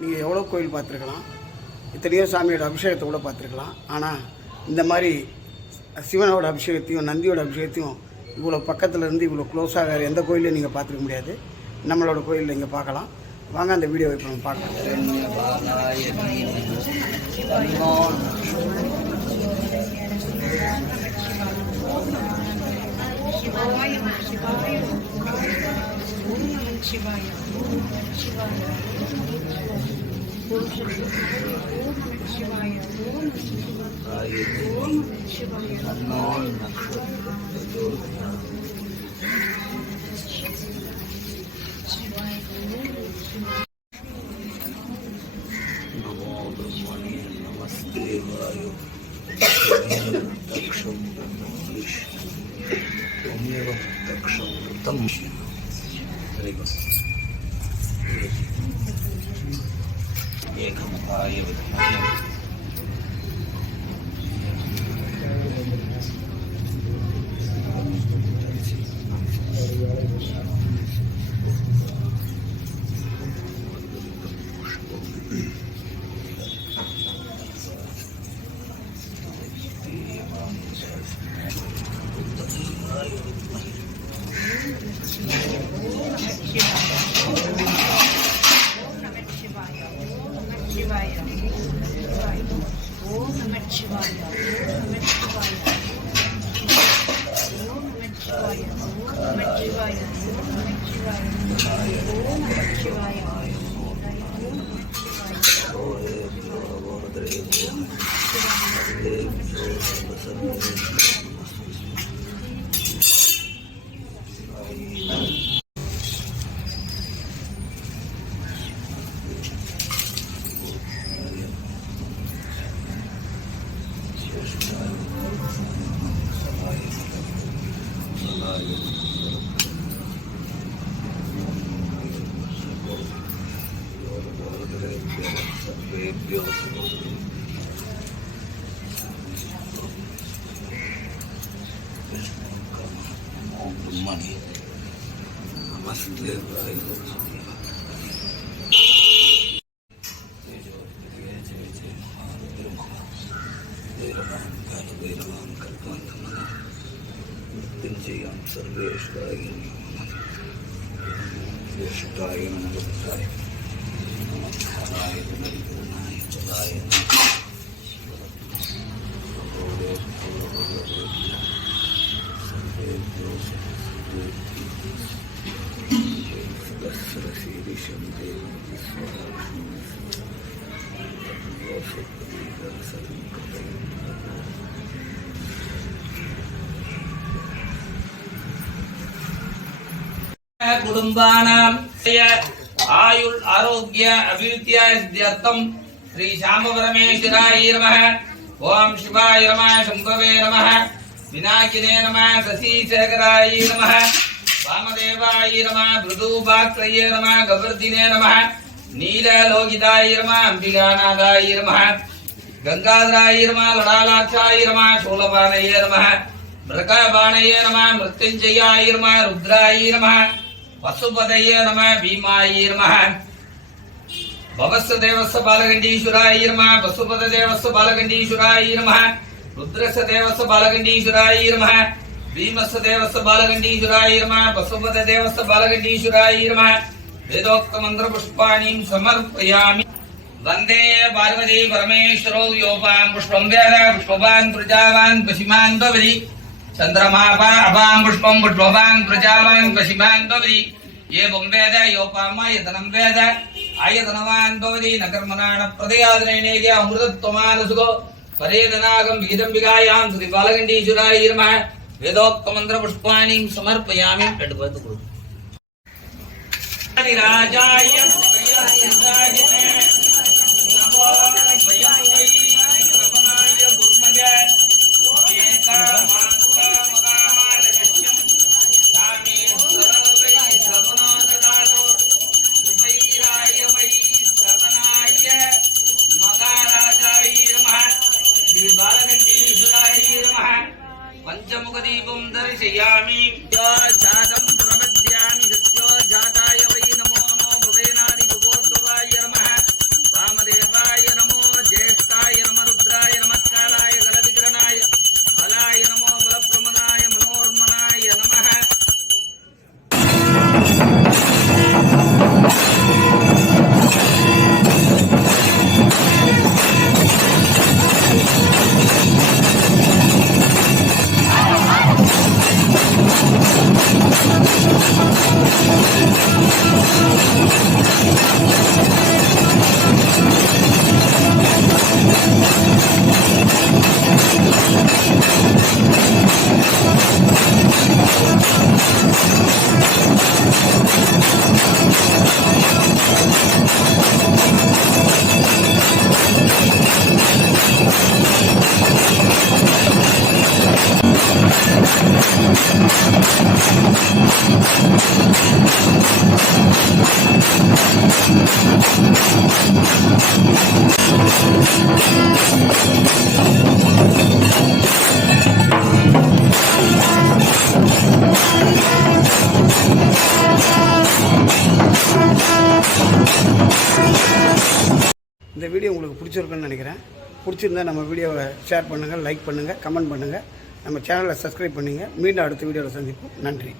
நீங்கள் எவ்வளோ கோயில் பார்த்துருக்கலாம், எத்தனையோ சாமியோட அபிஷேகத்தை கூட பார்த்துருக்கலாம். ஆனால் இந்த மாதிரி சிவனோட அபிஷேகத்தையும் நந்தியோட அபிஷேகத்தையும் இவ்வளோ பக்கத்தில் இருந்து இவ்வளோ க்ளோஸாக வேறு எந்த கோயிலையும் நீங்கள் பார்த்துருக்க முடியாது. நம்மளோட கோயிலில் இங்கே பார்க்கலாம். வாங்க அந்த வீடியோவை இப்போ நம்ம பார்க்கலாம். कुटुंबानां आयुल आरोग्य अभिवृद्ध्यर्थम श्री श्याम परमेश्वराय नमः। ओम शिवाय नमः, शंभवे नमः, विनायकिने नमः, शशिशेखराय नमः, वामदेवाय नमः, मृदुभाक्त्रये नमः, गवर्धिने नमः, नीललोहिताय नमः, अंबिकानाथाय नमः, गंगाधराय नमः, ललालाक्षाय नमः, शूलपाणये नमः, मृगबाणये नमः, मृत्युंजयाय नमः, रुद्राय नमः, वसुपतये नमः, भीमाय नमः, भवस्य देवस्य बालगंडीश्वराय नमः, वसुपत देवस्य बालगंडीश्वराय नमः, रुद्रस्य देवस्य बालगंडीश्वराय नमः, भीमस्य देवस्य बालगंडीश्वराय नमः, वसुपत देवस्य बालगंडीश्वराय नमः। वेदोक्त मंत्र पुष्पाणि समर्पयामि। वंदे पार्वती परमेश्वरो योपां पुष्पं वेद पुष्पवान् प्रजावान् पशिमान् भवति। चंद्रमापा अपां पुष्पं पुष्पवान् प्रजावान् पशिमान् भवति। ये वेद योपाम आयतनं वेद आयतनवान् भवति। न कर्मणा न प्रदयादनेनेके अमृतत्वमानसुको परेदनागं विगिदम्बिकायां श्री बालगंडीश्वराय नमः। वेदोक्त मंत्र पुष्पाणि समर्पयामि। राजाय नमो भयंकरी प्रभनाय गुरुमगे एका मानका मगामार गच्छं धामे सर्वै श्रवणो ददातो सुभैराय वै श्रवणाय मगाराजाय नमः। श्री बालगंडीश्वराय नमः। पंचमुख दीपं दर्शयामि। जातं प्रपद्यामि सत्यो जाताय वै नमो नमो भवेनादि भगवद्भवाय இந்த வீடியோ உங்களுக்கு பிடிச்சிருக்குன்னு நினைக்கிறேன். பிடிச்சிருந்தா நம்ம வீடியோவை ஷேர் பண்ணுங்கள், லைக் பண்ணுங்கள், கமெண்ட் பண்ணுங்கள். நம்ம சேனலை சப்ஸ்கிரைப் பண்ணுங்கள். மீண்டும் அடுத்த வீடியோவில் சந்திப்போம். நன்றி.